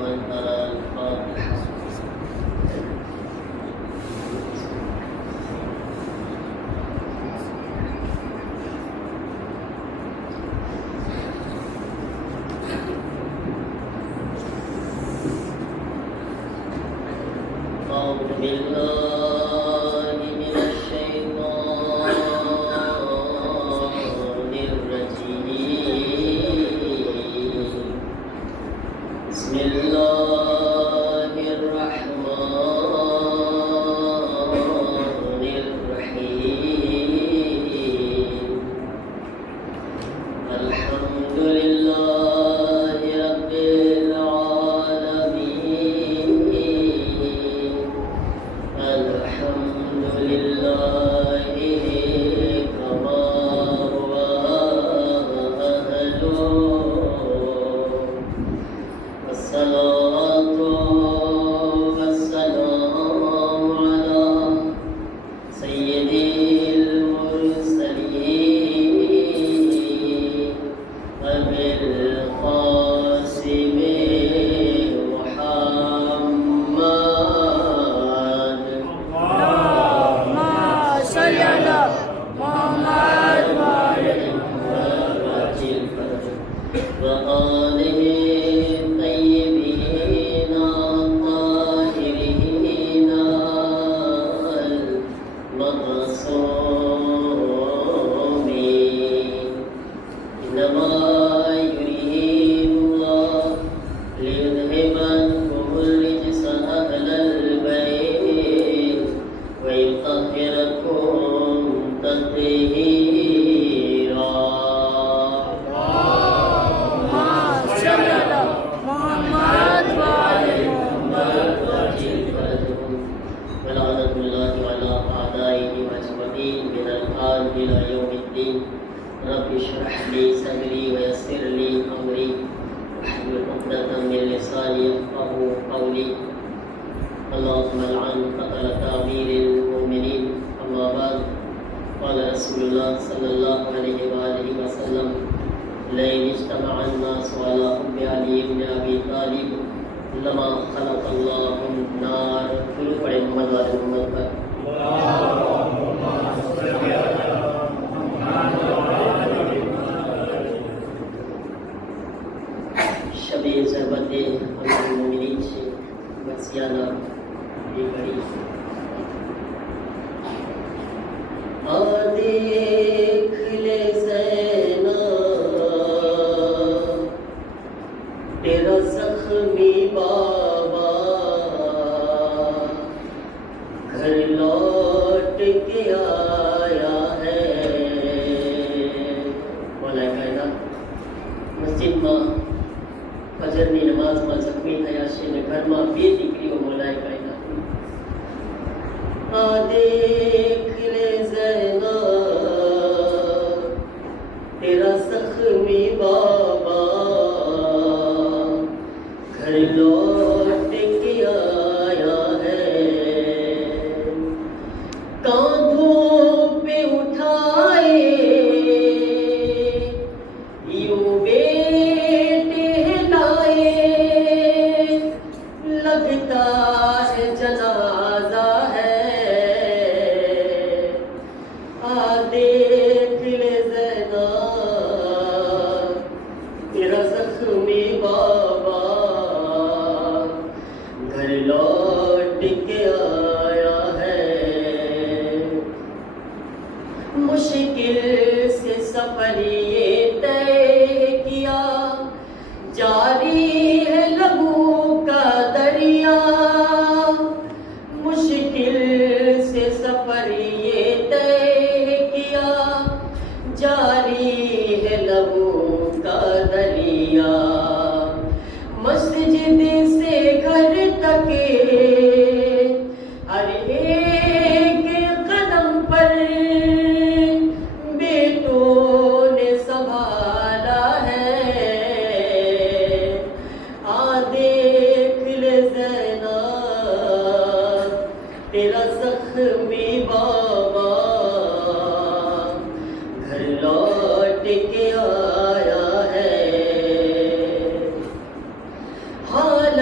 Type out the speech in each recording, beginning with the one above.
من قرأ الفاتحة. أعوذ بالله من الشيطان الرجيم. بسم الله الرحمن الرحيم. الحمد لله رب العالمين. الحمد لله كما هو أهله. والصلاة والسلام على سيد المرسلين أبي القاسم محمد. اللهم صل على محمد وآله الطيبين الطاهرين المعصومين. إنما يريد الله ليذهب عنكم الرجس أهل البيت ويطهركم تطهيرا. صل على محمد وعلى ولعنة الله على أعدائه أجمعين من الآن إلى يوم الدين. رب اشرح لي صدري ويسر لي أمري واحلل عقدة من لساني يفقهوا قولي. اللهم لعن قتلة أمير المؤمنين. أما بعد، قال رسول الله صلى الله عليه وآله وسلم: لئن اجتمع الناس على حب علي بن أبي طالب لما خلق الله النار. شروع पढ़े मोहम्मद वाले मोहम्मद पर. शब ज़रबत अमीरुल मोमिनीन से बसियाना ये बड़ी आ देख ले ज़ैना तेरा ज़ख्मी बाबा घर लौट के आया है. मौला कायनात मस्जिदમાં ફજરની નમાઝમાં જખમી થયા છે અને ઘરમાં બે દીકરીઓ મોલાએ કાયનાત. આ દેખ લે ઝૈના તેરા ज़ख्मी बाबा घर लौट के आया है. कांधों पे उठाए यूं बेटे लाए. लगता है जनाजा है. आ देख ले ज़ैना तेरा ज़ख्मी बाबा घर लौट के आया है. मुश्किल से सफर ये तय किया, जारी है लहू का दरिया. मुश्किल से सफर ये तय किया, जारी है लहू का दरिया. मस्जिद से घर तक हर एक कदम पर बेटों ने संभाला है. आ देख ले ज़ैना तेरा ज़ख्मी बाबा घर लौट के आया है. हाल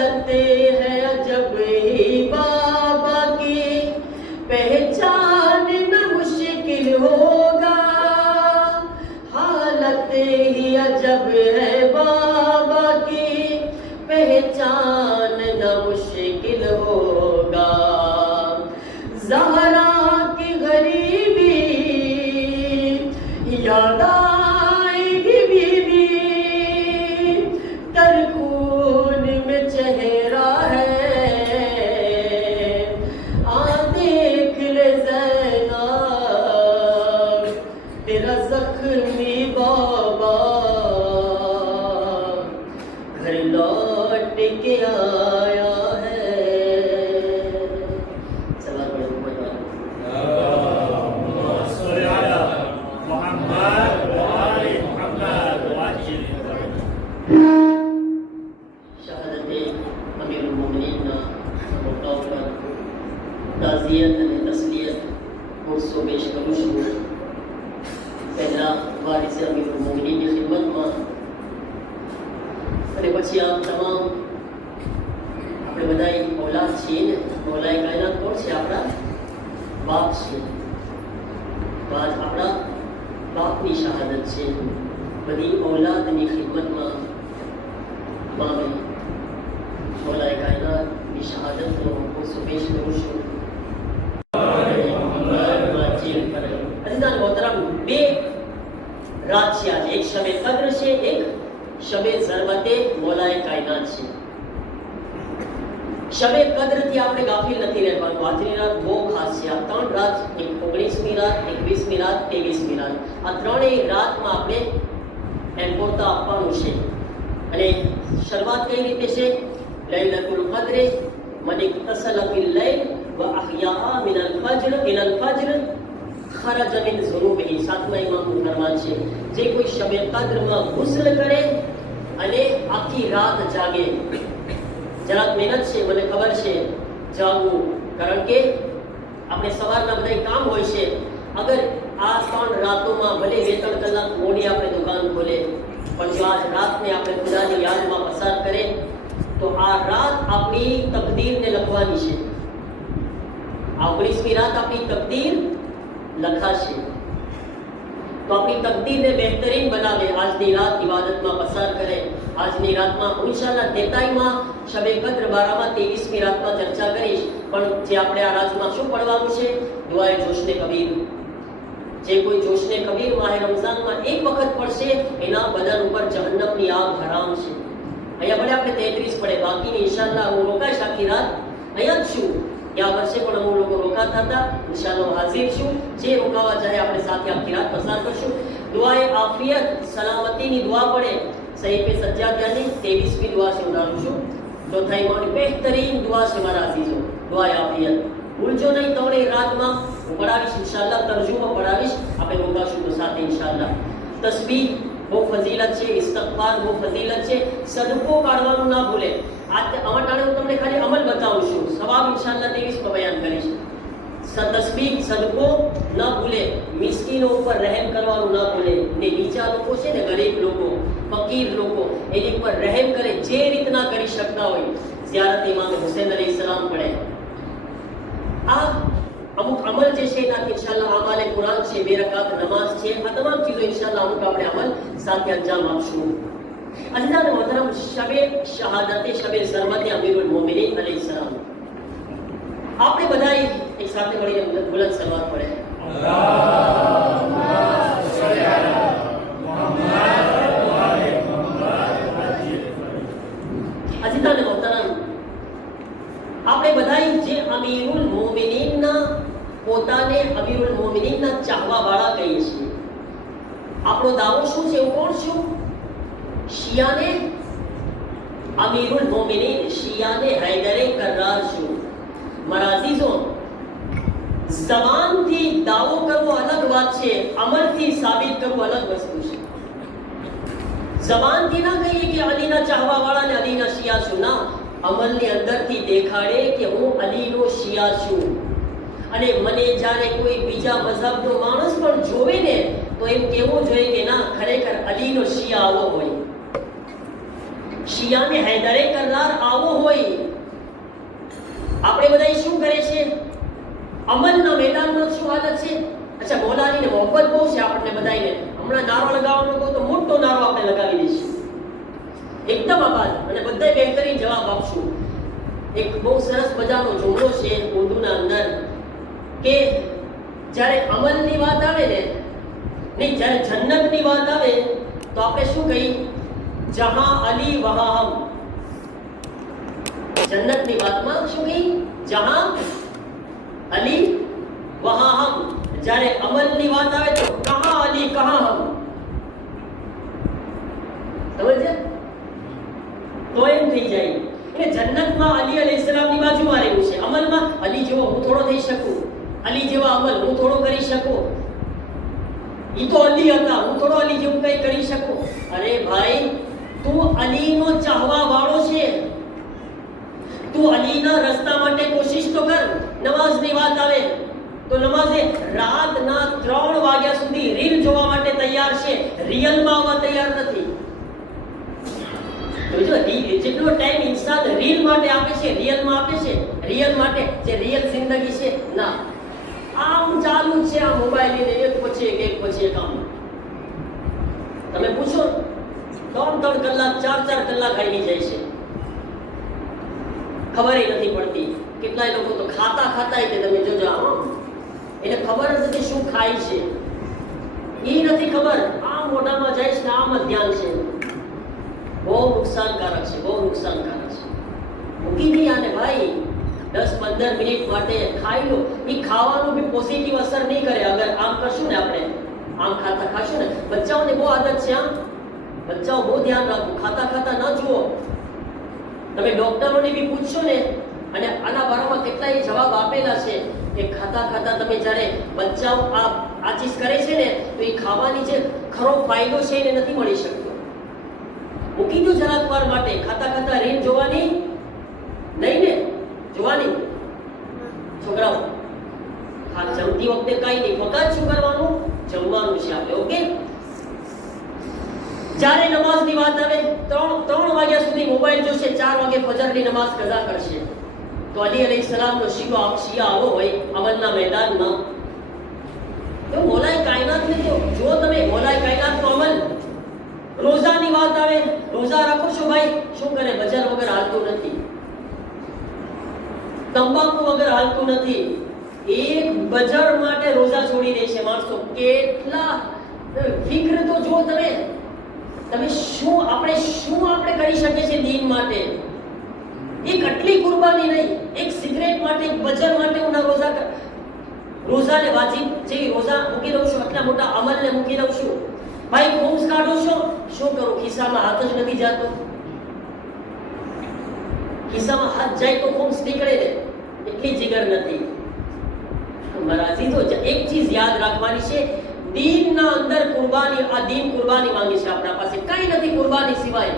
याद आएगी बीबी तर खून में चेहरा है आ देख ले ज़ैनब तेरा जख्मी बाबा घर लौट के आया है। सलाम તાઝિયત અને તસ્લિયત ઉર્સો પેશ કરું છું। પહેલા વારિસે અમીરુલ મોમિનીનની ખિદમતમાં અને પછી આપ તમામ આપણે બધા ઔલાદ છીએ ને, મૌલાએ કાયનાત કોણ છે? આપણા બાપ છે। તો આજ આપણા બાપની શહાદત છે। બધી ઔલાદની ખિદમતમાં મામે મૌલાએ કાયનાતની શહાદતનો ઉર્સો પેશ કરું છું। બે રાત છે આજે, એક શબે કદ્ર છે, એક શબે ઝરબતે મૌલાએ કાયનાત છે। શબે કદ્ર થી આપણે ગાફિલ નથી રહેવાનું। આજની રાત બહુ ખાસ છે। આ ત્રણ રાત, એક 19મી રાત, 21મી રાત, 23મી રાત, આ ત્રણેય રાતમાં આપણે એમ્પોરતા આપવાનું છે। અને શરૂઆત કઈ રીતે છે? લૈલતુલ કદ્ર મન ઇક્તસલ ફિલ લૈલ વ અહયા મિન અલ ફજ્ર ઇલ અલ ફજ્ર ખરજ મિન ઝુનુબિહી। સાતમા ઇમામનું ફરમાન છે, જે કોઈ શબે કદ્રમાં ગુસ્લ કરે અને આખી રાત જાગે। જરાક મહેનત છે, મને ખબર છે, જાગવું, કારણ કે આપણે સવારના બધા કામ હોય છે। અગર આ 3 રાતોમાં ભલે 2-3 કલાક મોડી આપણે દુકાન ખોલે, પણ જો આ રાતને આપણે ખુદાની યાદમાં પસાર કરે તો આ રાત આપણી તકદીરને લખવાની છે। આ 19મી રાત આપણી તકદીર લખાશે। તો આપણી તકદીરને બહેતરીન બનાવે, આજની રાત ઇબાદતમાં પસાર કરે। આજની રાતમાં ઇન્શાઅલ્લાહ 43માં શબે કદ્ર બારામાં 23મી રાતમાં ચર્ચા કરીશ, પણ જે આપણે આ રાતમાં શું પડવાનું છે? દુઆએ જોશને કબીર। જે કોઈ જોશને કબીર માહે રમઝાનમાં એક વખત પડશે, એના બદન ઉપર જહન્નમની આગ હરામ છે। અહીંયા ભલે આપણે 33 પડે, બાકીની ઇન્શાઅલ્લાહ હું રોકાઈશ આખી રાત અહીંયા જ છું। ગયા વર્ષે પણ અમુક લોકો રોકાતા હતા, ઇન્શાઅલ્લાહ હાજર છું। જે રોકાવા ચાહે આપણે સાથે આખી રાત પસાર કરશું। દુઆએ આફિયત સલામતીની દુઆ પડે, સહીફે સજ્જાદિયાની 23મી દુઆ સુનાવું છું। ચોથા ઇમામની બહેતરીન દુઆ છે મારા અઝીઝો, દુઆએ આફિયત ભૂલજો નહીં। ત્રણેય રાતમાં હું પડાવીશ ઇન્શાઅલ્લાહ, તર્જુમો પડાવીશ, આપણે રોકાશું તો સાથે ઇન્શાઅલ્લાહ। તસ્બીહ બહુ ફજીલત છે, ઇસ્તિગફાર બહુ ફજીલત છે, સદકો કાઢવાનું ના ભૂલે। આજ અમાટાણે હું તમને ખાલી અમલ બતાવું છું, સવાબ ઇન્શાઅલ્લાહ 23માં બયાન કરીશ। તસ્બીહ સદકો ન ભૂલે, મિસ્કીનો ઉપર રહેમ કરવાનું ન ભૂલે। ને નીચા લોકો છે ને, ગરીબ લોકો, ફકીર લોકો, એની ઉપર રહેમ કરે, જે રીતના કરી શકતા હોય। ઝિયારત ઇમામ હુસૈન અલૈહિસ્સલામ પડે। આ અમુક અમલ જે છે એનાથી ઇન્શાઅલ્લાહ આમાલે કુરાન છે, 2 રકાત નમાઝ છે, આ તમામ ચીજો ઇન્શાઅલ્લાહ અમુક આપણે અમલ સાથે અંજામ આપશું। અલ્લાહ મોહતરમ શબે શહાદતે શબે ઝરબતે અમીરુલ મોમિનીન અલૈહિસ્સલામ, આપણે બધા એક સાથે મળીને બુલંદ સલાવત પડે। અઝીઝાન મોહતરમ, આપણે બધા જે અમીરુલ મોમિનીનના પોતાને અમીરુલ મોમિનીનના ચાહવા વાળા કહીએ છીએ। આપણો દાવો શું છે? હું કોણ છું? શિયાને અમીરુલ મોમિનીન, શિયાને હૈદરે કર્રાર છું। મારા અઝીઝો, ઝબાનથી દાવો કરવો અલગ વાત છે, અમલથી સાબિત કરવું અલગ વસ્તુ છે। ઝબાનથી ના કહીએ કે અલીના ચાહવા વાળા ને અલીના શિયા છું, ના, અમલની અંદરથી દેખાડે કે હું અલીનો શિયા છું। અને મને જ્યારે કોઈ બીજા મઝહબનો માણસ પણ જોવે ને તો એમ કહેવું જોઈએ કે ના, ખરેખર અલીનો શિયા આવો હોય, શિયાને હૈદરે કર્રાર આવો હોય। આપણે બધા શું કરે છે? અમલના મેદાનમાં શું હાલત છે? અચ્છા, મૌલાનીને મોહબ્બત બહુ છે આપણને બધાને। હમણાં નારો લગાવવાનો કહો તો મોટો નારો આપણે લગાવી દઈશું, એકદમ આબાદ, અને બધાય બહેતરીન જવાબ આપશું। એક બહુ સરસ મજાનો જુમલો છે ઉર્દુના અંદર કે જ્યારે અમલની વાત આવે ને નહીં, જ્યારે જન્નતની વાત આવે તો આપણે શું કહી? જહાં અલી વહાં હમ. જન્નતની વાતમાં શું કહી? જહાં અલી વહાં હમ. જ્યારે અમલની વાત આવે તો કહાં અલી કહાં હમ. સમજ્યા? તો એમ થઈ જાય કે જન્નતમાં અલી અલૈહિસ્સલામની બાજુમાં રહેવું છે, અમલમાં અલી જેવો હું થોડો થઈ શકું, અલી જેવા અમલ હું થોડો કરી શકું, ઈ તો અલી હતા, હું થોડો અલી જેવું કઈ કરી શકું. અરે ભાઈ, તું અલીનો ચાહવા વાળો છે, તું અલીના રસ્તા માટે કોશિશ તો કર. નમાઝની વાત આવે તો નમાઝે રાતના 3 વાગ્યા સુધી રીલ જોવા માટે તૈયાર છે, રિયલમાં આવવા તૈયાર નથી. જો જેટલો ટાઈમ ઇન્સાન રીલ માટે આપે છે, રિયલમાં આપે છે, રિયલ માટે જે રિયલ જિંદગી છે ના, આમ ચાલુ છે આ મોબાઈલ લઈને એક પછી એક કામ. તમે પૂછો 3 કલાક 4 કલાક આવી જાય છે, ખબર નથી પડતી. કેટલાય લોકો તો ખાતા તમે જોજો, એને ખબર જ નથી શું ખાય છે, એ નથી ખબર, આ મોઢામાં જાય છે, આમ જ ધ્યાન છે. બહુ નુકસાનકારક છે, બહુ નુકસાનકારક છે. મૂકી દઈએ આને ભાઈ, 10-15 મિનિટ માટે ખાઈ લો. એ ખાવાનું બી પોઝિટિવ અસર નહીં કરે અગર આમ કરશું ને, આપણે આમ ખાશું ને. બચ્ચાઓને બહુ આદત છે, બચ્ચાઓ બહુ ધ્યાન રાખવું, ખાતા ન જુઓ. તમે ડોક્ટરોને બી પૂછશો ને, અને આના બારામાં કેટલાય જવાબ આપેલા છે કે ખાતા તમે જ્યારે બચ્ચાઓ આ ચીજ કરે છે ને, તો એ ખાવાની જે ખરો ફાયદો છે એને નથી મળી શકતો. મૂકી દો જરાક વાર માટે, ખાતા રીલ જોવાની નહીં ને, જોવાની. છોકરાઓ જમતી વખતે કઈ નહીં, ફક્ત શું કરવાનું? જમવાનું છે આપણે. ઓકે, જ્યારે નમાઝની વાત આવે 3 વાગ્યા સુધી મોબાઈલ જોશે, 4 વાગે ફજરની નમાઝ કઝા કરશે. તો અલી અલૈહિસ્સલામનો શિયા આવો હોય અમલના મેદાનમાં, તો મોલાએ કાયનાતને તો જો તમે મોલાએ કાયનાતનો અમલ. રોઝાની વાત આવે, રોઝા રાખો છો ભાઈ, શું કરે? બજાર વગર હાલતું નથી, તંબાકુ વગર હાલતું નથી. એક બજાર માટે રોઝા છોડી દે છે માણસો. કેટલા ફિક્ર તો જો તમે શું આપણે કરી શકીએ છીએ દીન માટે. એક આટલી કુરબાની નહીં, એક સિગરેટ માટે, એક બજાર માટે હું રોઝાને વાજીબ જે રોઝા મૂકી દઉં છું, આટલા મોટા અમલને મૂકી દઉં છું. ભાઈ ખોમ્સ કાઢો છો, શું કરું? ખિસ્સામાં હાથ જ નથી જાતો. ખિસ્સામાં હાથ જાય તો ખોમ્સ નીકળે ને, એટલી જીગર નથી. મારા અઝીઝો, એક ચીજ યાદ રાખવાની છે, દીનના અંદર કુરબાની, આ દીન કુરબાની માંગે છે આપણા પાસે. કઈ નથી કુરબાની સિવાય.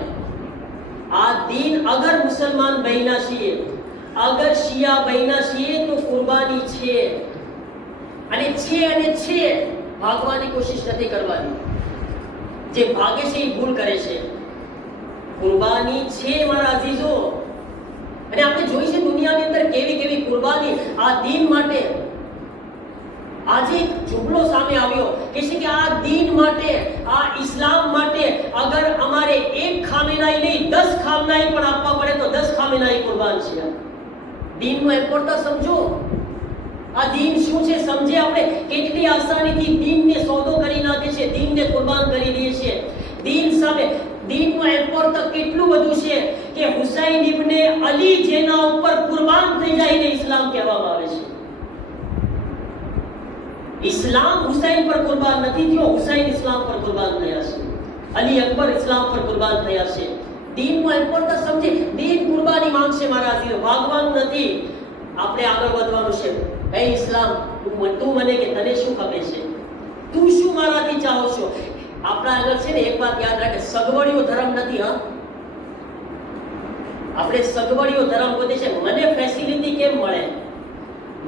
આ દીન અગર મુસલમાન બન્યા છીએ, અગર શિયા બન્યા છીએ તો કુરબાની છે. અને છે ભાગવાની કોશિશ નથી કરવાની. જે ભાગે છે એ ભૂલ કરે છે. કુરબાની છે મારા અઝીઝો. અને આપણે જોઈ છે દુનિયાની અંદર કેવી કુરબાની આ દીન માટે. આજે એક જુમલો સામે આવ્યો કે છે કે આ દીન માટે, આ ઇસ્લામ માટે અગર અમારે એક ખામેનાઈ નહીં 10 ખામેનાઈ પણ આપવા પડે તો 10 ખામેનાઈ કુરબાન છે. દીનનો ઇમ્પોર્ટન્સ સમજો. આ દીન શું છે સમજે આપણે. કેટલી આસાનીથી દીનને સોદો કરી નાખે છે, દીનને કુરબાન કરી દે છે. દીન સામે દીનનું ઇમ્પોર્ટન્સ કેટલું બધું છે કે હુસૈન ઇબ્ને અલી જેના ઉપર કુરબાન થઈ જાય ને ઇસ્લામ કહેવામાં આવે છે. ઇસ્લામ હુસૈન પર કુરબાન નથી થયો, હુસૈન ઇસ્લામ પર કુરબાન થયા છે. અલી અકબર ઇસ્લામ પર કુરબાન થયા છે. દીનનો ઇમ્પોર્ટન્સ સમજે. દીન કુરબાની માંગશે મારા અઝીઝો, ભાગવાનું નથી, આપણે આગળ વધવાનું છે. હે ઇસ્લામ, તું મને કે તને શું ખબર છે, તું શું મારાથી ચાહો છો. આપણા આગળ છે ને એક વાત યાદ રાખે, સગવડીઓ ધર્મ નથી. આપણે સગવડીઓ ધર્મ ગોતે છે. મને ફેસિલિટી કેમ મળે,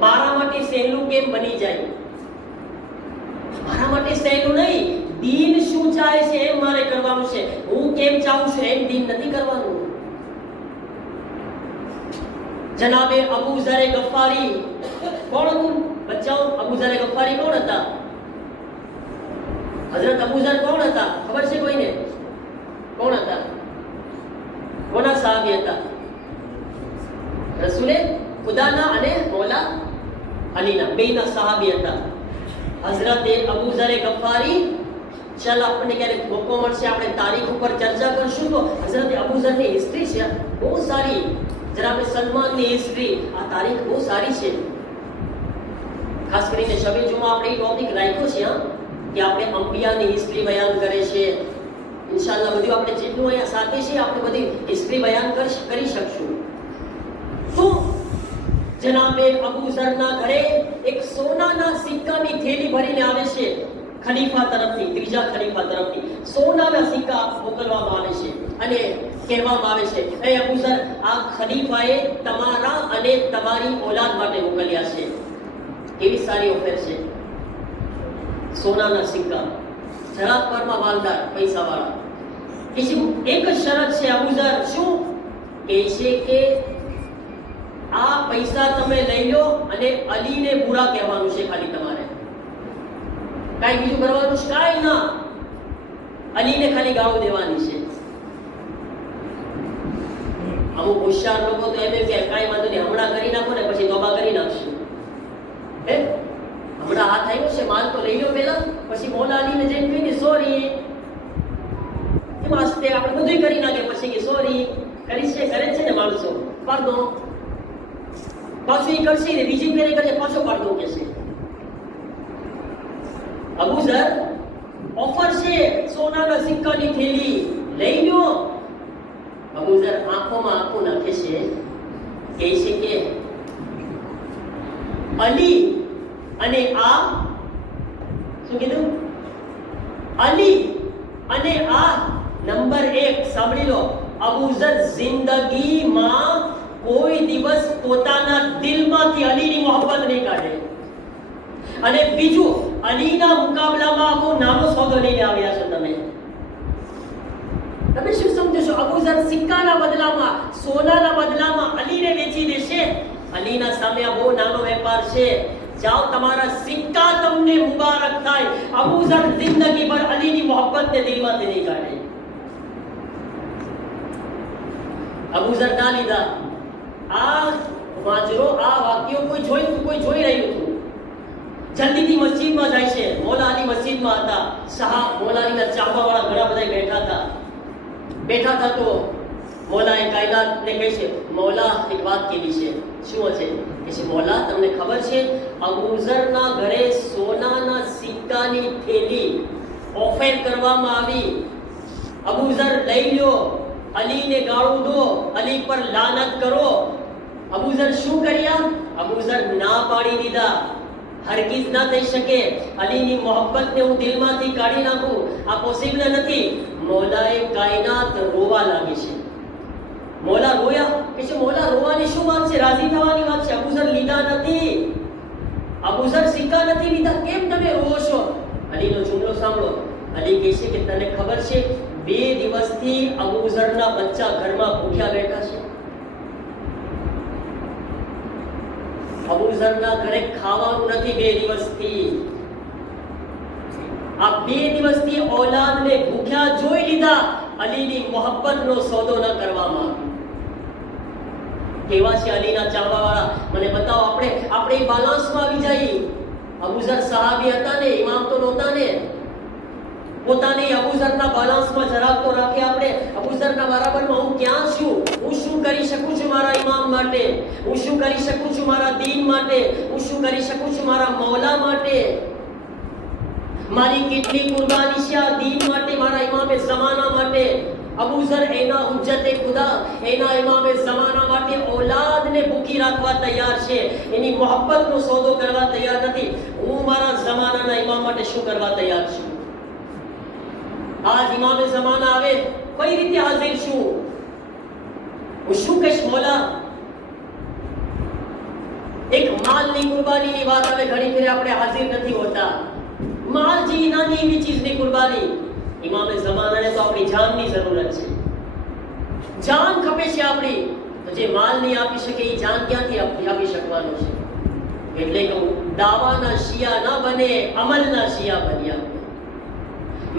મારા માટે સહેલું કેમ બની જાય, મારા માટે સહેલું નહીં. દીન શું ચાહે છે એમ મારે કરવાનું છે. હું કેમ ચાહું છું એમ દીન નથી કરવાનું. જનાબે અબુ ઝર ગફારી કોણ હતું? બચ્ચાઓ, અબુ ઝર ગફારી કોણ હતા? હઝરત અબુ ઝર કોણ હતા ખબર છે કોઈને? કોણ હતા? કોના સાહાબી હતા? રસૂલે ખુદાના અને મૌલા અલીના બેના સાહાબી હતા. હઝરત અબુ ઝર ગફારી ચાલ આપણને ક્યારેક મોકો મળશે આપણે તારીખ ઉપર ચર્ચા કરશું. તો હઝરત અબુ ઝરની હિસ્ટ્રી છે બહુ સારી. જનાબે સલમાનની હિસ્ટ્રી, આ તારીખ બહુ સારી છે. ખાસ કરીને શબે જુમા આપણે એ ટોપિક રાખ્યો છે કે આપણે અંબિયાની હિસ્ટ્રી બયાન કરે છે. ઇન્શાઅલ્લાહ બધું આપણે જેટલું અહીંયા સાથે છે આપણે બધી હિસ્ટ્રી બયાન કરી શકશું. તો જનાબે અબુ ઝરના ઘરે એક સોનાના સિક્કાની થેલી ભરીને આવે છે ખલીફા તરફથી, ત્રીજા ખલીફા તરફથી સોનાના સિક્કા મોકલવામાં આવે છે અને કહેવામાં આવે છે, એ અબુ ઝર, આ ખલીફાએ તમારા અને તમારી ઓલાદ માટે મોકલ્યા છે. કેવી સારી ઓફર છે. સોનાના સિક્કા, જરાક પરમાં માલદાર, પૈસાવાળા. બીજી એક જ શરત છે અબુ ઝર, શું કહે છે કે આ પૈસા તમે લઈ લો અને અલીને બુરા કહેવાનું છે. ખાલી તમારે કાંઈ બીજું કરવાનું છે કાંઈ ના, અલીને ખાલી ગાળો દેવાની છે. અમુક હોશિયાર લોકો તો એમ કે કાંઈ વાંધો નહીં, હમણાં કરી નાખો ને પછી તોબા કરી નાખશું. હે, હમણાં હાથ આવ્યો છે, માલ તો લઈ લો પહેલા, પછી મોલા અલીને જઈને કહીને સોરી, એમ આસ્તે આપણે બધું કરી નાખે, પછી કે સોરી કરી છે, કરે છે ને માણસો, પાડો પાછું એ કરશે ને બીજી ફેરી કરશે, પાછો પાડો કે છે. અબુ ઝર ઓફર છે સોનાના સિક્કાની થેલી લઈ લો. અબુ ઝર આંખોમાં આંખો નાખે છે, કહે છે કે અલી અને આ, શું કીધું? અલી અને આ નંબર 1 સાંભળી લો. અબુ ઝર જિંદગીમાં કોઈ દિવસ પોતાના દિલમાંથી અલીની મોહબ્બત નહીં કાઢે. અને બીજું, અલીના મુકાબલામાં બહુ નાનો સોદો લઈને આવ્યા છો તમે. તમે શું સમજો છો? અબુ ઝર સિક્કાના બદલામાં, સોનાના બદલામાં અલીને વેચી દેશે. અલીના સામે આ બહુ નાનો વેપાર છે. જાઓ, તમારા સિક્કા તમને મુબારક થાય. અબુ ઝર જિંદગીભર અલીની મોહબ્બતને દિલમાંથી નહીં કાઢે. અબુ ઝર ના લીધા. આ વાંચરો, આ વાક્યો કોઈ જોઈ રહ્યું હતું. જલ્દીથી મસ્જિદમાં જાય છે. મૌલા અલી મસ્જિદમાં હતા. સાહબ મૌલા અલીના ચાહવાવાળા ઘણા બધા બેઠા હતા. તો મૌલાએ કાયદાતને કહે છે, મૌલા એક વાત કેવી છે. શું છે? કે છે, મૌલા તમને ખબર છે અબુ ઝરના ઘરે સોનાના સિક્કાની થેલી ઓફર કરવામાં આવી. અબુ ઝર લઈ લો, અલીને ગાળો દો, અલી પર લાનત કરો. અબુ ઝર શું કર્યા? અબુ ઝર ના પાડી દીધા. હરગીઝ ના થઈ શકે. અલીની મોહબ્બતને હું દિલમાંથી કાઢી નાખું, આ પોસિબલ નથી. મૌલાએ કાયનાત રોવા લાગી છે. મૌલા રોયા. કે છે, મૌલા રોવાની શું વાત છે? રાજી થવાની વાત છે. અબુ ઝર લીધા નથી. અબુ ઝર સિક્કા નથી લીધા, કેમ તમે રોવો છો? અલીનો જુમલો સાંભળો. અલી કહે છે કે તને ખબર છે 2 દિવસથી અબુ ઝરના બચ્ચા ઘરમાં ભૂખ્યા બેઠા છે. અબુ ઝરના ઘરે ખાવાનું નથી 2 દિવસથી. આ 2 દિવસથી ઓલાદને ભૂખ્યા જોઈ લીધા. અલીની મોહબ્બતનો સોદો ન કરવામાં. કેવા છે અલીના ચાહવાવાળા? મને બતાવો. આપણે બાલાન્સમાં આવી જઈએ. અબુ ઝર સહાબી હતા ને, ઇમામ તો નહોતા ને. પોતાને અબુ ઝરના બાલાન્સમાં જરાક તો રાખે. આપણે અબુ ઝરના બરાબરમાં હું ક્યાં છું? હું શું કરી શકું છું મારા ઇમામ માટે? હું શું કરી શકું છું મારા દીન માટે? હું શું કરી શકું છું મારા મૌલા માટે? મારી કેટલી કુરબાની છે આ દીન માટે, મારા ઇમામે ઝમાના માટે. અબુ ઝર એના હુજ્જતે ખુદા, એના ઇમામે ઝમાના માટે ઓલાદને ભૂખી રાખવા તૈયાર છે. એની મોહબ્બતનો સોદો કરવા તૈયાર નથી. હું મારા ઝમાનાના ઇમામ માટે શું કરવા તૈયાર છું? આજ ઇમામે ઝમાના આવે, કઈ રીતે હાજર છું? હું શું કહીશ મૌલા? એક માલની કુરબાનીની વાત આવે, ઘણી ફેર આપણે હાજર નથી હોતા. માલ જેવી નાની એવી ચીજની કુરબાની. ઇમામે ઝમાનાને તો આપણી જાનની જરૂરત છે. જાન ખપે છે આપણી. તો જે માલ નહીં આપી શકે એ જાન ક્યાંથી આપી શકવાનો છે? એટલે કહું, દાવાના શિયા ના બને, અમલના શિયા બન્યા.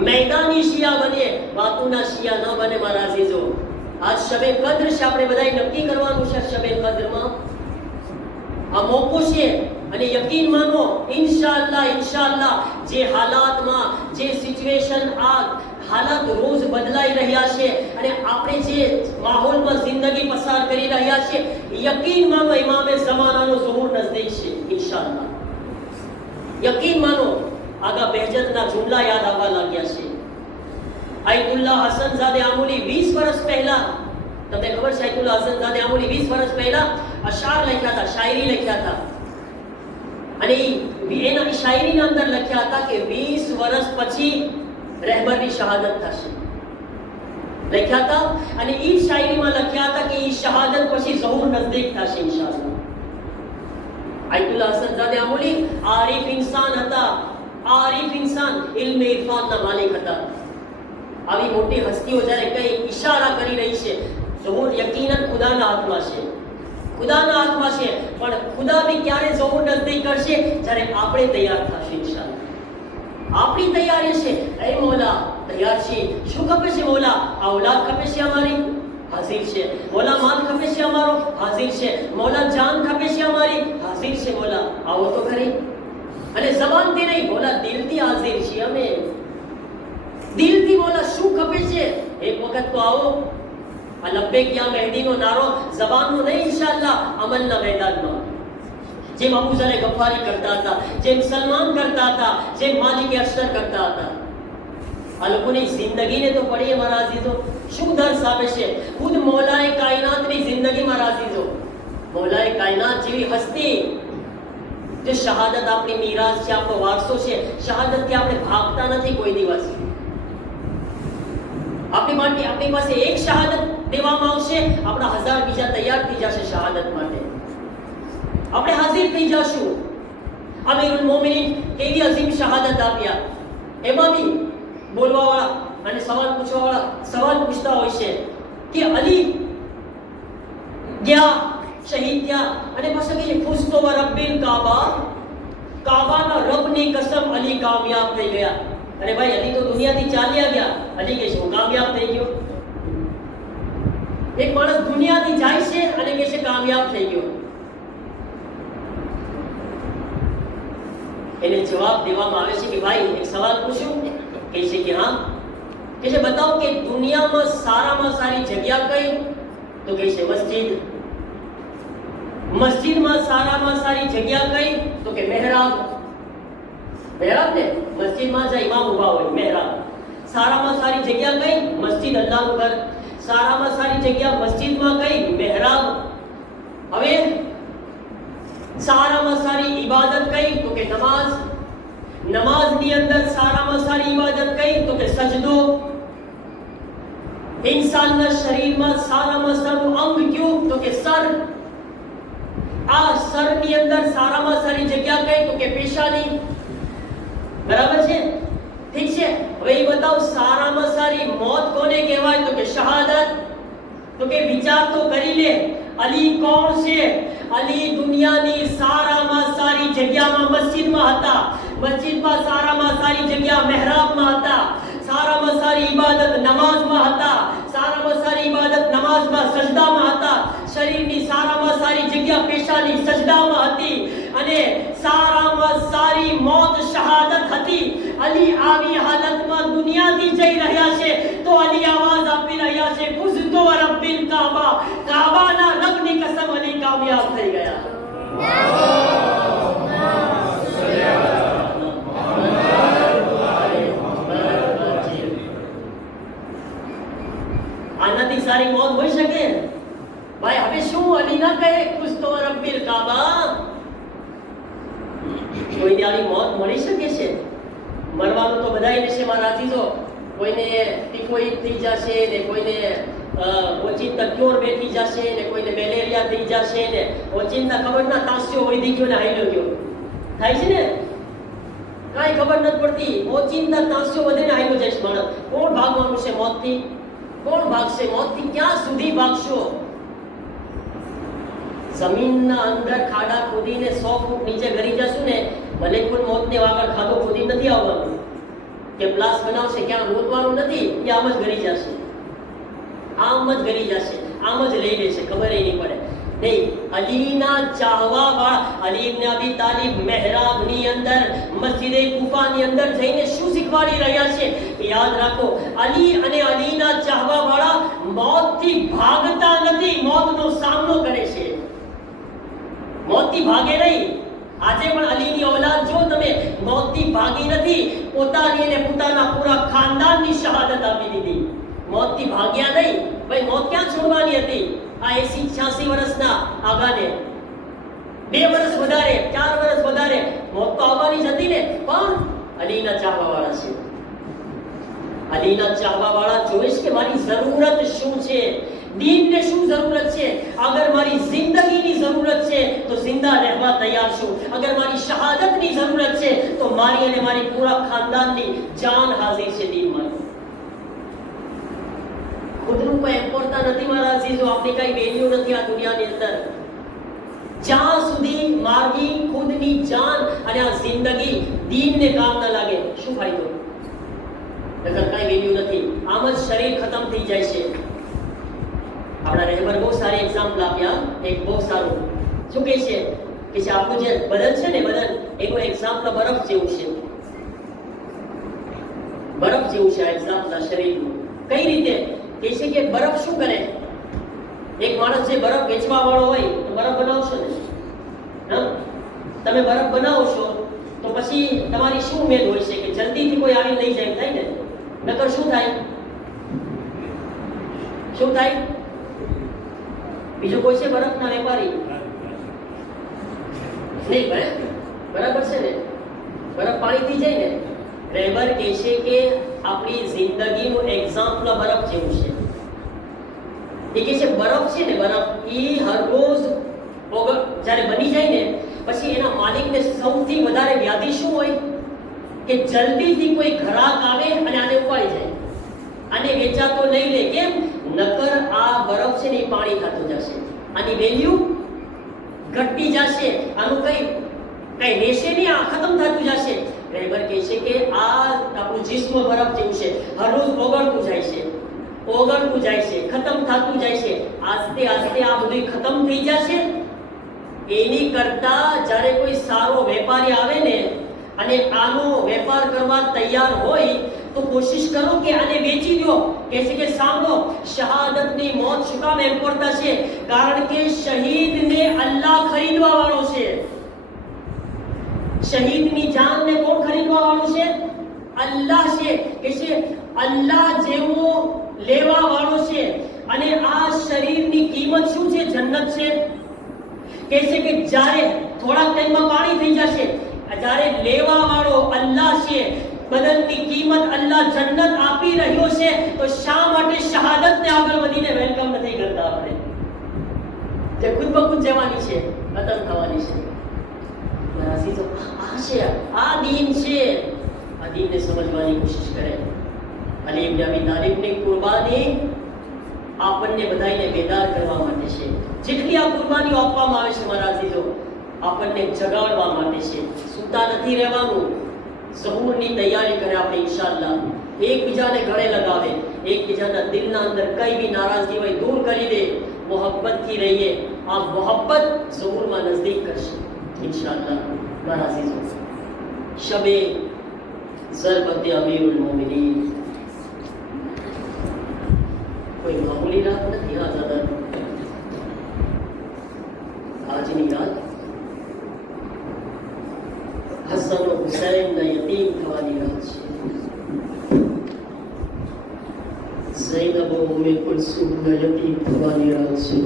મેદાની શિયા બને, વાતોના શિયા ન બને. મારા અઝીઝો, આજ શબે કદ્ર છે. આપણે બધાએ નક્કી કરવાનું છે શબે કદ્રમાં. આ મોકો છે અને યકીન માનો, ઇન્શાઅલ્લાહ જે હાલાતમાં, જે સિચ્યુએશન, આ હાલાત રોજ બદલાઈ રહ્યા છે અને આપણે જે માહોલમાં જિંદગી પસાર કરી રહ્યા છે, યકીન માનો ઇમામે ઝમાનાનો ઝહૂર નજદીક છે ઇન્શાઅલ્લાહ. યકીન માનો. આગા બહેજતના જુમલા યાદ આવવા લાગ્યા છે. આયતુલ્લાહ હસનઝાદે આમુલી 20 વર્ષ પહેલા, તમને ખબર છે આયતુલ્લાહ હસનઝાદે આમુલી 20 વર્ષ પહેલા અશાર લખ્યા હતા, શાયરી લખ્યા હતા. અને એના શાયરીના અંદર લખ્યા હતા કે 20 વર્ષ પછી રહેબરની શહાદત થશે. લખ્યા હતા અને એ શાયરીમાં લખ્યા હતા કે એ શહાદત પછી ઝહૂર નજદીક થશે ઇન્શાઅલ્લાહ. આયતુલ્લાહ હસનઝાદે આમુલી આરિફ ઇન્સાન હતા. આરિફ ઇન્સાન, ઇલ્મ ઇરફાનના માલિક હતા. આવી મોટી હસ્તીઓ જ્યારે કઈ ઈશારા કરી રહી છે, ઝહૂર યકીનન ખુદાના હાથમાં છે. ખુદાના હાથમાં છે. પણ ખુદા બી ક્યારે ઝહૂર નજદીક કરશે? જ્યારે આપણે તૈયાર થશે ઇન્શાઅલ્લાહ. આપણી તૈયારી છે. એ મોલા તૈયાર છે. શું ખપે છે મોલા? ઔલાદ ખપે છે અમારી, હાજર છે. મોલા માલ ખપે છે અમારો, હાજર છે. મોલા જાન ખપે છે અમારી, હાજર છે. મોલા આવો તો ખરી. અને જબાનથી નહીં, મોલા દિલથી હાજર છીએ અમે. દિલથી મોલા શું ખપે છે? એક વખત તો આવો. આ લબ્બેક યા મહેદીનો નારો જબાનનો નહીં ઇન્શાઅલ્લાહ, અમલના મેદાનમાં. જેમ અબુ ઝર ગફારી કરતા હતા, જેમ સલમાન કરતા હતા, જેમ માલિક અશર કરતા હતા. આ લોકોની જિંદગીને તો પડીએ મારા અઝીઝો, શું દર્શ આપે છે. ખુદ મૌલાએ કાયનાતની જિંદગી મારા અઝીઝો, મૌલાએ કાયનાત જેવી હસ્તી, જે શહાદત આપણી મીરાસ છે, આપણો વારસો છે. શહાદતથી આપણે ભાગતા નથી કોઈ દિવસ. આપણી પાસે એક શહાદત દેવામાં આવશે, આપણા 1000 બીજા તૈયાર થઈ જશે શહાદત માટે. આપણે હાજર થઈ જશું. અમીરુલ મોમિનીન કેવી અઝીમ શહાદત આપ્યા. એમાં બી બોલવાવાળા અને સવાલ પૂછવાવાળા સવાલ પૂછતા હોય છે કે અલી ગયા, શહીદ થયા, અને પાછા કે ફુસ્તો વ રબ્બિલ કાબા, કાબાના રબની કસમ અલી કામયાબ થઈ ગયા. અરે ભાઈ, અલી તો દુનિયાથી ચાલ્યા ગયા, અલી કે શું કામયાબ થઈ ગયો? એક માણસ દુનિયાથી જાય છે અને કે છે કામયાબ થઈ ગયો. એને જવાબ દેવામાં આવે છે કે ભાઈ એક સવાલ પૂછું? કહે છે કે હા. કહે છે બતાવો કે દુનિયામાં સારામાં સારી જગ્યા કઈ? તો કહે છે મસ્જિદ. મસ્જિદમાં સારામાં સારી જગ્યા કઈ? તો કે મહેરાબ. મહેરાબ ને, મસ્જિદમાં જ્યાં ઇમામ ઊભા હોય, મહેરાબ. સારામાં સારી જગ્યા કઈ? મસ્જિદ, અલ્લાહનું ઘર. સારામાં સારી જગ્યા મસ્જિદમાં કઈ? મહેરાબ. હવે સારામાં સારી ઇબાદત કઈ? તો કે નમાઝ. નમાઝની અંદર સારામાં સારી ઇબાદત કઈ? તો કે સજદો. ઇન્સાનના શરીરમાં સારામાં સારું અંગ કયું? તો કે સર. આ સરની અંદર સારામાં સારી જગ્યા કઈ? તો કે પેશાની. બરાબર છે? ઠીક છે. હવે એ બતાવો સારામાં સારી મોત કોને કહેવાય? તો કે શહાદત. તો કે વિચાર તો કરી લે, અલી કોણ છે? અલી દુનિયાની સારામાં સારી જગ્યામાં મસ્જિદમાં હતા. મસ્જિદમાં સારામાં સારી જગ્યા મહેરાબમાં હતા. સારામાં સારી ઇબાદત નમાઝમાં હતા. સારામાં સારી ઇબાદત નમાઝમાં સજદામાં હતા. શરીરની સારામાં સારી જગ્યા પેશાની સજદામાં હતી. અને સારામાં સારી મોત શહાદત હતી. અલી આવી હાલતમાં દુનિયાથી જઈ રહ્યા છે તો અલી આવાજ આપી રહ્યા છે ફુઝતો રબ્બિલ કાબા, કાબાના રબની કસમ અલી કામયાબ થઈ ગયા. આનાથી સારી મોત હોઈ શકે? ભાઈ હવે શું અલી ના કહે ફુઝતો રબ્બિલ કાબા? કોઈને આવી મોત મળી શકે છે? મરવાનું તો બધાય છે મારા અજીઝો. કોઈને ટીફોઇડ થઈ જશે ને, કોઈને ઓચિંતા ક્યોર બેઠી જશે ને, કોઈને મેલેરિયા થઈ જશે ને, ઓચિંતા ખબર ના તાસ્યો વધી ગયો ને હાઈલો ગયો. થાય છે ને? કાંઈ ખબર નથી પડતી. ઓચિંતા તાસ્યો વધે ને હાઈલો જઈશ માણસ. કોણ ભાગવાનું છે મોતથી? કોણ ભાગશે મોતથી? ક્યાં સુધી ભાગશો? જમીનના અંદર ખાડા ખોદીને 100 ફૂટ નીચે ગરી જશું ને, મલેકુલ મોતને આગળ ખાડો ખોદી નથી આવવાનું કે પ્લાસ બનાવશે, ક્યાં ગોતવાનું નથી, કે આમ જ ગરી જશે. આમ જ ગરી જશે, આમ જ લઈ લેશે, ખબર નહીં પડે. નહીં, અલીના ચાહવાવાળા અલી ઇબ્ન અબી તાલિબ મહેરાબની અંદર મસ્જિદે કુફાની અંદર જઈને શું શીખવાડી રહ્યા છે કે યાદ રાખો, અલી અને અલીના ચાહવાવાળા મોતથી ભાગતા નથી, મોતનો સામનો કરે છે, મોતથી ભાગે નહીં. આજે પણ અલીની ઔલાદ જો તમે મોતથી ભાગી નથી, પોતાની અને પોતાના પૂરા ખાનદાનની શહાદત આપી દીધી, મોતથી ભાગ્યા નહીં. ભાઈ મોત ક્યાં છોડવાની હતી? આ 80-86 વર્ષના આગાને 2 વર્ષ વધારે 4 વર્ષ વધારે મોત તો આવવાની જ હતી ને, પણ અલીના ચાહવાવાળા છે. અલીના ચાહવાવાળા જોઈશ કે મારી જરૂરત શું છે, દીનને શું જરૂરત છે. અગર મારી જિંદગીની જરૂરત છે તો જિંદા રહેવા તૈયાર છું, અગર મારી શહાદતની જરૂરત છે તો મારી અને મારી પૂરા ખાનદાનની જાન હાજર છે દીન માટે. ખુદનું કોઈ એમ્પોર્ટા નથી મારા અઝીઝો, આપની કઈ વેલ્યુ નથી આ દુનિયાની અંદર. જ્યાં સુધી મારી ખુદની જાન અને આ જિંદગી દીનને કામ ન લાગે, શું ફાયદો? નકર કઈ વેલ્યુ નથી. આમ જ શરીર ખતમ થઈ જાય છે. આપણા રહેબર બહુ સારી એક્ઝામ્પલ આપ્યા, એક બહુ સારું શું કહે છે કે આપણું જે બદન છે ને, બદન એનું એક્ઝામ્પલ બરફ જેવું છે, બરફ જેવું છે આ એક્ઝામ્પલ શરીરનું. કઈ રીતે કહે છે કે બરફ શું કરે? એક માણસ જે બરફ વેચવા વાળો હોય તો બરફ બનાવશો ને, હા, તમે બરફ બનાવશો તો પછી તમારી શું ઉમેદ હોય છે કે જલ્દીથી કોઈ આવી લઈ જાય, થાય ને? નકર શું થાય? શું થાય? બીજું કોઈ છે બરફના વેપારી? નહીં, બરાબર છે ને, બરફ પાણી થઈ જાય ને. રહેબર કહે છે કે આપણી જિંદગીનું એક્ઝામ્પલ બરફ જેવું છે. એ કહે છે બરફ છે ને, બરફ એ હર રોજ જ્યારે બની જાય ને પછી એના માલિકને સૌથી વધારે વ્યાધિ શું હોય કે જલ્દીથી કોઈ ગ્રાહક આવે અને આને ઉપાડી જાય, આને વેચાતો નહીં લે. કેમ? નકર આ બરફ છે ને એ પાણી થતું જશે, આની વેલ્યુ ઘટતી જશે, આનું કઈ રહેશે નહીં, આ ખતમ થતું જશે. રહેબર કહે છે કે આ આપણું જિસ્મ બરફ જેવું છે, હર રોજ ઓગળતું જાય છે, ઓગળતું જાય છે, ખતમ થતું જાય છે. આસ્તે આસ્તે આ બધું ખતમ થઈ જશે. એની કરતા જ્યારે કોઈ સારો વેપારી આવે ને અને આનો વેપાર કરવા તૈયાર હોય તો કોશિશ કરો કે આને વેચી દો. કહે છે કે સાંભળો, શહાદતની મોત શું કામ એમ્પોર્ટા છે? કારણ કે શહીદને અલ્લાહ ખરીદવા વાળો છે. શહીદની જાનને કોણ ખરીદવા વાળું છે? અલ્લાહ છે. કે છે અલ્લાહ જેવો લેવા વાળો છે. અને આ શરીરની કિંમત શું છે? જન્નત છે. કહે છે કે જ્યારે થોડા ટાઈમમાં પાણી થઈ જશે, જ્યારે લેવા વાળો અલ્લાહ છે, બદનની કિંમત અલ્લાહ જન્નત આપી રહ્યો છે, તો શા માટે શહાદતને આગળ વધીને વેલકમ નથી કરતા આપણે? જે ખુદ બખુદ જવાની છે, ખતમ થવાની છે. આ છે, આ દીન છે. આ દીનને સમજવાની કોશિશ કરે. અલી ઇબ્ન અબી તાલિબની કુરબાની આપણને બધાને બેદાર કરવા માટે છે. જેટલી આ કુરબાનીઓ આપવામાં આવે છે મારા અઝીઝો, આપણને જગાડવા માટે છે. સૂતા નથી રહેવાનું. ઝહૂરની તૈયારી કરે આપણે ઇન્શાઅલ્લાહ. એકબીજાને ગળે લગાવે, એકબીજાના દિલના અંદર કઈ બી નારાજગી હોય દૂર કરી દે, મોહબ્બતથી રહીએ. આ મોહબ્બત ઝહૂરમાં નજદીક કરશે ઇન્શાઅલ્લાહ મારા અઝીઝો. શબે ઝરબત અમીરુલ મોમિનીન કોઈ મામૂલી રાત નથી. આઝાદ આજની રાત હસન ઓ હુસૈનના યતીમ થવાની રાત છે. ઝૈનબ ઓ ઉમ્મે કુલસુમના યતીમ થવાની રાત છે.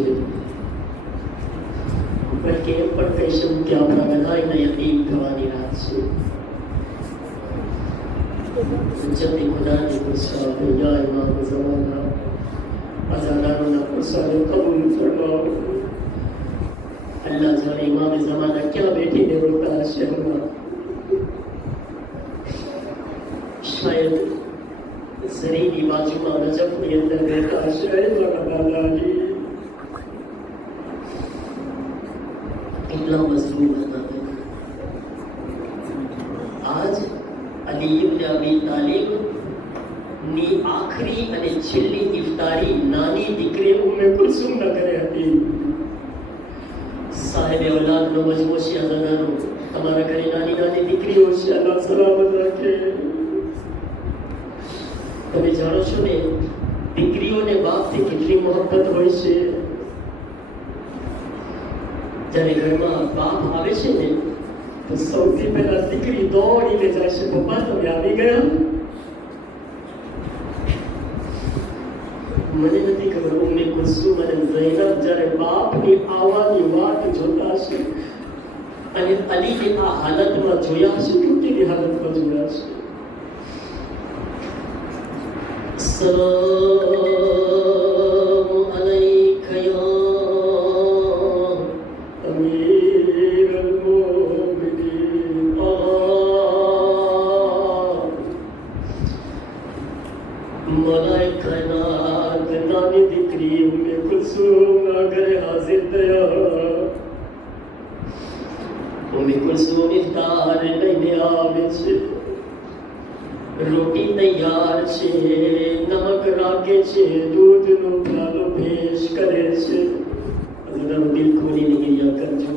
બલ્કે એમ પણ કહી શકું કે આપણા બધાના યતીમ થવાની રાત છે. જલ્દી ખુદાની પુરસાદ યા ઇમામ ઝમાના, આઝાદારોના પુરસાદો કબૂલ ફરમાવો. અલ્લાહ જાણે ઇમામ ઝમાના ક્યાં બેઠીને રોતા હશે હમણાં. શાયદ ઝરીની બાજુમાં રજબની અંદર બેઠા હશે. દાદાજી કેટલા મજબૂત હતા. આજ અલી ઇબ્ન અબી તાલિબ ની આખરી અને છેલ્લી ઇફતારી નાની દીકરી ઉમ્મે કુલસુમ ના ઘરે હતી. સાહેબે ઔલાદનો મજમો છે અલ્લાહનો તમારા ઘરે નાની નાની દીકરીઓ છે અલ્લાહ સલામત રાખે. તમે જાણો છો ને દીકરીઓને બાપથી કેટલી મોહબ્બત હોય છે. જ્યારે ઘરમાં બાપ આવે છે ને તો સૌથી પહેલા દીકરી દોડીને જાય છે, પપ્પા તમે આવી ગયા. મને નથી ખબર ઉમ્મે કુલસુમ અને ઝૈનબ જ્યારે બાપની આવવાની વાત જોતા છે અને અલીને આ હાલતમાં જોયા છે, તૂટેલી હાલતમાં જોયા છે. સલામ અલૈકા યા અમીરલ મુમિનીન. મલાઈકાના ગનાની દીકરી ઉમ્મે કુલસુમના ઘરે હાજર થયા. ઉમ્મે કુલસુમ ઇફતાર લઈને આવે છે. રોટી તૈયાર છે, નમક રાખે છે, દૂધનો પ્યાલો પેશ કરે છે. અલ્લાહ દિલ ખોલીને ગિયા કરજો.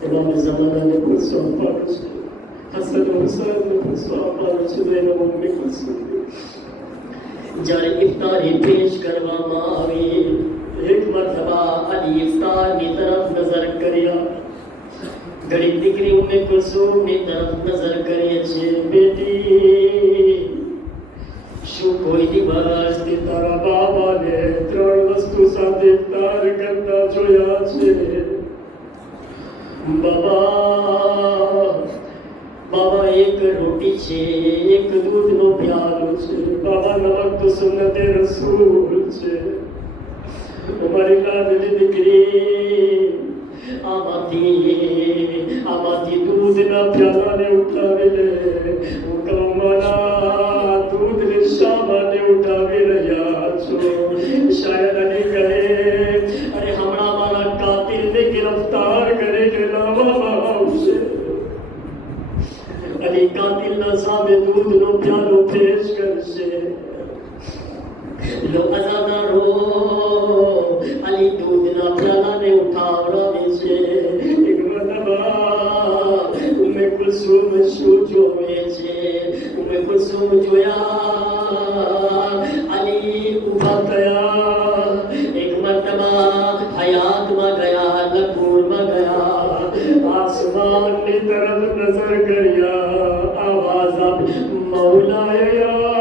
તમામ જમાનાને પૂછો પાડો છે, હસન હુસૈનને પૂછો પાડો છે. ઝૈનબ ઉમ્મે કુલસુમ જ્યારે ઇફતારી પેશ કરવામાં આવી, એક મરતબા અલી ઇફતારની તરફ નજર કર્યા. ઘણી દીકરી ઉમ્મે કુલસુમની તરફ નજર કરીએ છે. બેટી શું કોઈ દિવસથી તારા બાબાને 3 વસ્તુ સાથે ઇફતાર કરતા જોયા છે? બાબા એક રોટી છે, એક દૂધનો પ્યાલો છે. બાબા નમક તો સુન્નતે રસૂલ છે. અમારી લાડલી દીકરી આમાંથી દૂધના પ્યાલાને ઉઠાવી લે. હું કહું મારા દૂધને શા માટે ઉઠાવી રહ્યા છો? શાયદ અલી કહે અરે હમણાં મારા કાતિલને ગિરફ્તાર કરીને લાવવામાં આવશે. અલી કાતિલના સામે દૂધનો પ્યાલો પેશ કરશે. લો અઝાદારો અલી દૂધના પ્યાલાને ઉઠાવડાવે છે. એક મરતબા ઉમ્મે કુલસુમ શું જોવે છે? ઉમ્મે કુલસુમ જોયા અલી ઊભા થયા. એક મરતબા હયાતમાં ગયા, લકૂરમાં ગયા, આસમાનની તરફ નજર કર્યા. આવાજ આપી મૌલાયા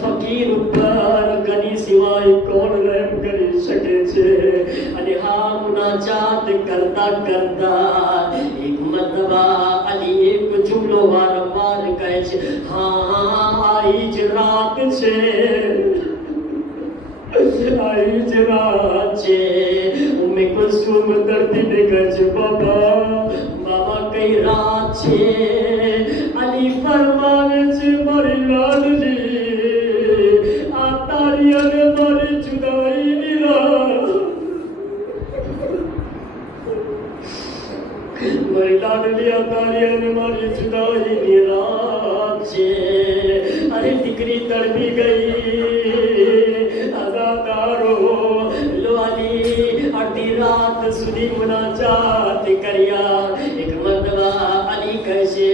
ફકીર ઉપર ગની સિવાય કોણ રહેમ કરી શકે છે? અને હા મુનાજાત કરતા કરતા એક મરતબા અલી એક જુમલો વારંવાર કહે છે, હા આઈ જ રાત છે, આઈ જ રાત છે. ઉમ્મે કુલસુમ દર્દીને કહે છે, બાબા કઈ રાત છે? અલી ફરમાવે છે, મારી લાડલી આ તારી અને મારી જુદાઈની રાત. મારી લાડલી આ તારી અને મારી જુદાઈની રાત છે. અરે દીકરી તડપી ગઈ. અઝાદારો લો અલી અડધી રાત સુધી મુનાજાત કર્યા. એક મરતબા અલી કહે છે,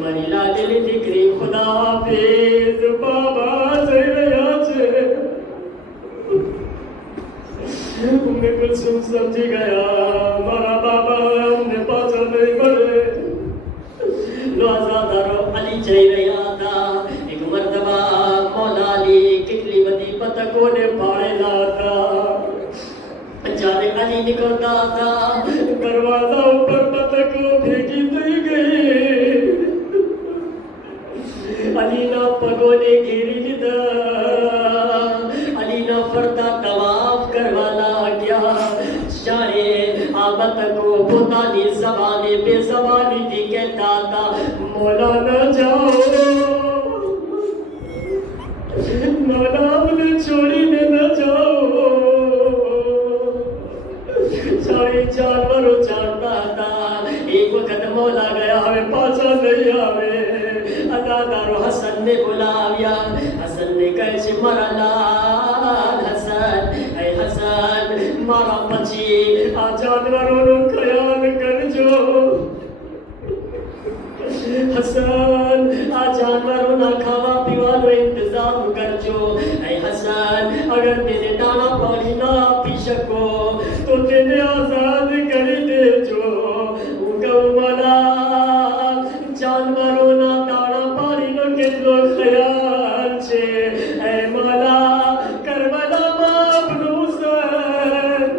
મારી લાડલી દીકરી ખુદા હાફિઝ, બાબા જઈ રહ્યા છે. ઉમ્મે કુલસુમ સમજી ગયા મારા બાબા અમને પાછળ નહીં મળે. લો અઝાદારો અલી જઈ રહ્યા હતા. એક મરતબા મૌલા અલી કેટલી બધી પતંગોને પાડેલા હતા. જ્યારે અલી નીકળતા હતા દરવાજા ઉપર પતંગો ભેગી થઈ ગઈ. અલીના પગોને ઘેરી લીધા. અલીના ફરતા તવાફ કરવા લાગ્યા. જાણે આ પતંગો પોતાની જબાને બેઝબાનીથી કહેતા હતા, મોલા ન જાઓ, मौला गया हवे पाछा नहीं आवे अदादारो हसन ने बुलाव्या हसन ने कहे છે મારા લાલ હસન એ હસન મારા પછી આ જાનવરોનો ખ્યાલ કરજો हसन आ जानवरों ना खावा पीवानो इंतजाम करजो ऐ हसन अगर तेरे दाना पानी ना पी सको तो तेरे आजाद कर देजो उनका मला जानवरों ना दाना पानी नो કેટલો ખ્યાલ છે ऐ मला करबला अपनो हुसैन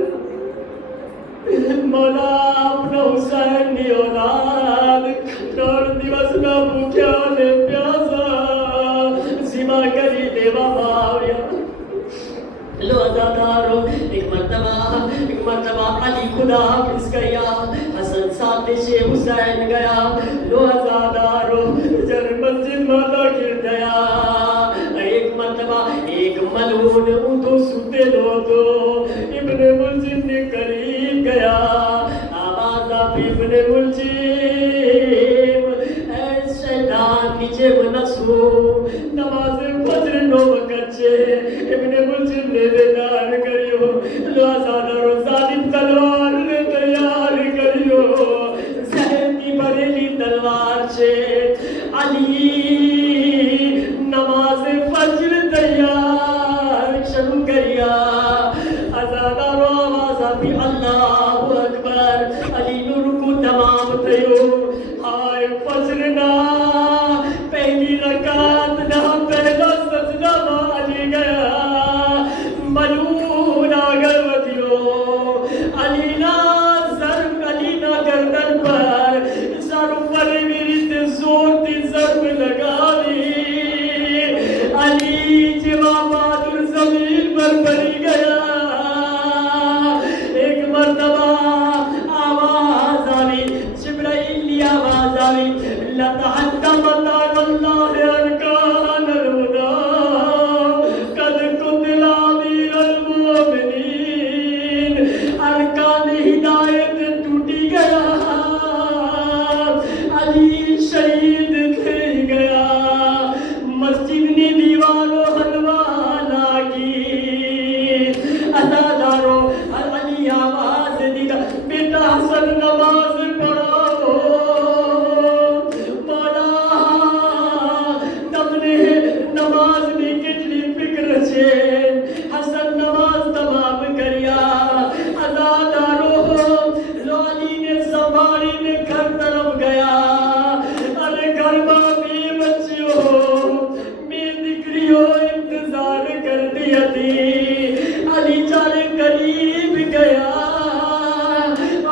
मला अपनो हुसैन ની औलाद 3 દિવસના ભૂખ્યા ને પ્યાસા સીમા કરી દેવા આવ્યા लो अज़ादारो एक मर्तबा अली खुदा हाफिज गया हसन साथ से हुसैन गया लो अज़ादारो जर मस्जिद में दाखिल गया एक मर्तबा एक मलून उठो सुते लो तो इब्ने मुलजिम ने करीब गया आवाज आप इब्ने मुलजिम शैतान नीचे बनसू नमाज फजर नो वकचे इब्ने मुलजिम ने बेदान करियो लो अज़ादारो जालिम तलवार ने तैयार करियो जहर की बरेली तलवार से अली नमाज फजर तैयार शुरू करिया अज़ादारो आवाज आपी अल्लाहु अकबर अली नूर को तमाम थयो हाय फजर ना पहली रकात ना पहला सजदा माली गया मलून आगर वधियो अली ना गर्दन पर सर पर मेरी ते जोर दी जर्ब लगा दी अली जवाब बहादुर जमीन पर पड़ गया एक मर्तबा आवाज आई जिब्राइल की आवाज आई लतहत्तमत अल्लाह अरकान अलहुदा कद कुतिला अमीरुल मोमिनीन अरकान हिदायत टूटी गया अली शहीद थे गया मस्जिद ने दीवारों हलवा लागी अज़ादारो अली आवाज दिया बेटा हसन नमाज पढ़ो मौला तमने नमाज में कितनी फिक्र छे हसन नमाज तमाम करिया अज़ादारो लो अली ने संभाली ने घर तरफ गया अरे घर में भी बच्चियों में दिकरियों इंतजार कर दिया थी अली जाने करीब गया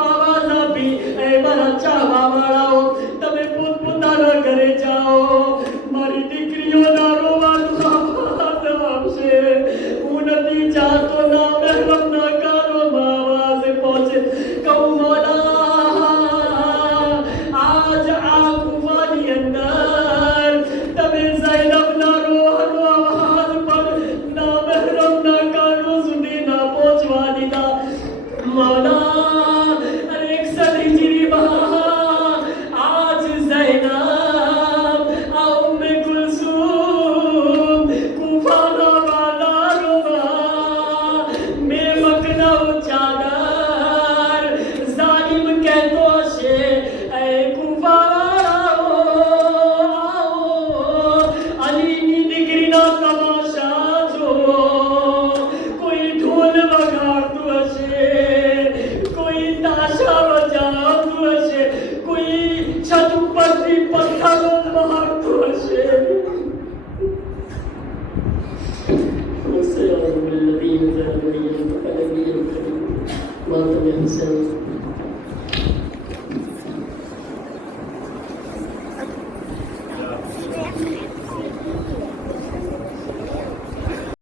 आवाज भी ऐ मारा चावा वालाओ तमे पुत पुताना करे जाओ मारी दिकरियों ना रोवानो आपसे उन्नति चाहतो ना महरम ना करो आवाज पहुंचे कहूँ मौला आज आकुफानी अंदर तबे ज़ैनब ना रोहनो आवाज पर ना महरम ना करो सुनी ना पहुंचवा दीदा मौला अरे 61 हिजरी आज ज़ैनब उम्मे कुलसूम कुफाना वाला रोवा मैं मकना चादर जालिम कहतो छे ऐ कुफारो अली नी दिकरी ना तमाशा जो कोई ढोल वगाड़तो हशे कोई ताशा बजावतो हशे कोई छत पर पत्थर